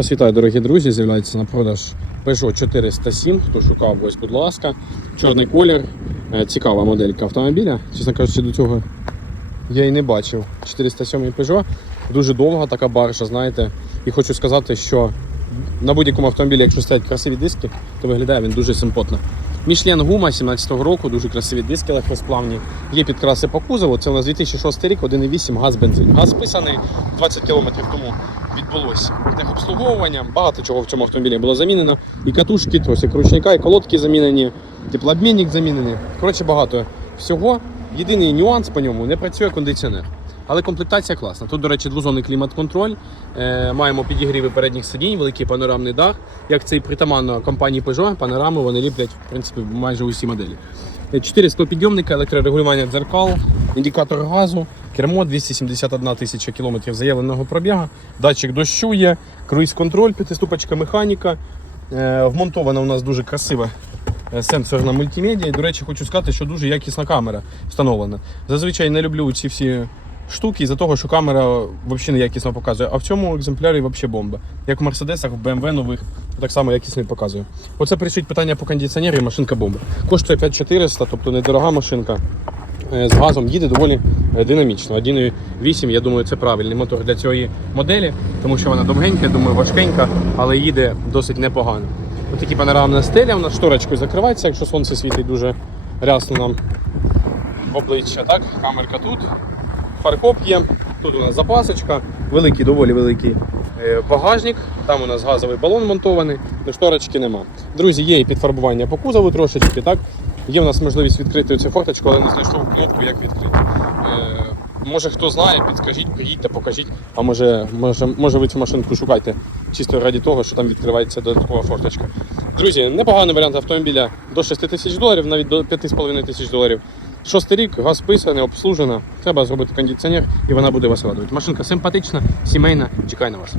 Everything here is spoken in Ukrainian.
вас вітаю, дорогі друзі. З'являється на продаж Peugeot 407. Хто шукав, ось, будь ласка. Чорний колір. Е, Цікава моделька автомобіля. Чесно кажучи, до цього я і не бачив. 407 Peugeot. Дуже довга така баржа, знаєте. І хочу сказати, що на будь-якому автомобілі, якщо стоять красиві диски, то виглядає він дуже симпотно. Мішлен гума 17-го року, дуже красиві диски легкосплавні. Є підкраси по кузову. Це у нас 2006 рік, 1,8 газ бензин. Газ списаний 20 км тому відбулося техобслуговування. Багато чого в цьому автомобілі було замінено. І катушки, тросик ручника, і колодки замінені, теплообмінник замінений. Коротше, багато всього. Єдиний нюанс по ньому не працює кондиціонер. Але комплектація класна. Тут, до речі, двозонний клімат-контроль. Е, маємо підігріви передніх сидінь, великий панорамний дах. Як це і притаманно компанії Peugeot, панорами вони ліплять в принципі майже усі моделі. Е, Чотири склопідйомника, електрорегулювання дзеркал, індикатор газу, кермо 271 тисяча кілометрів заявленого пробігу, датчик дощу є, круїз-контроль, п'ятиступочка механіка. Е, Вмонтована у нас дуже красива е, сенсорна мультимедіа. І, до речі, хочу сказати, що дуже якісна камера встановлена. Зазвичай не люблю ці всі штуки із-за того, що камера взагалі не якісно показує. А в цьому екземплярі взагалі бомба. Як в Мерседесах, в BMW нових, так само якісно показує. Оце прийшить питання по кондиціонері, машинка бомба. Коштує 5400, тобто недорога машинка. Е, З газом їде доволі е, динамічно. 1,8, я думаю, це правильний мотор для цієї моделі, тому що вона довгенька, я думаю, важкенька, але їде досить непогано. Ось такі панорамна стеля, вона шторочкою закривається, якщо сонце світить дуже рясно нам в обличчя. Так, камерка тут, фаркоп є, тут у нас запасочка, великий, доволі великий е, багажник, там у нас газовий балон монтований, але шторочки нема. Друзі, є і підфарбування по кузову трошечки, так? Є у нас можливість відкрити цю форточку, але не знайшов кнопку, як відкрити. Е, може хто знає, підскажіть, приїдьте, покажіть. А може, може, може ви цю машинку шукаєте чисто раді того, що там відкривається додаткова форточка. Друзі, непоганий варіант автомобіля до 6 тисяч доларів, навіть до 5,5 тисяч доларів. Шостий рік, газ писаний, обслужена. Треба зробити кондиціонер і вона буде вас радувати. Машинка симпатична, сімейна, чекай на вас.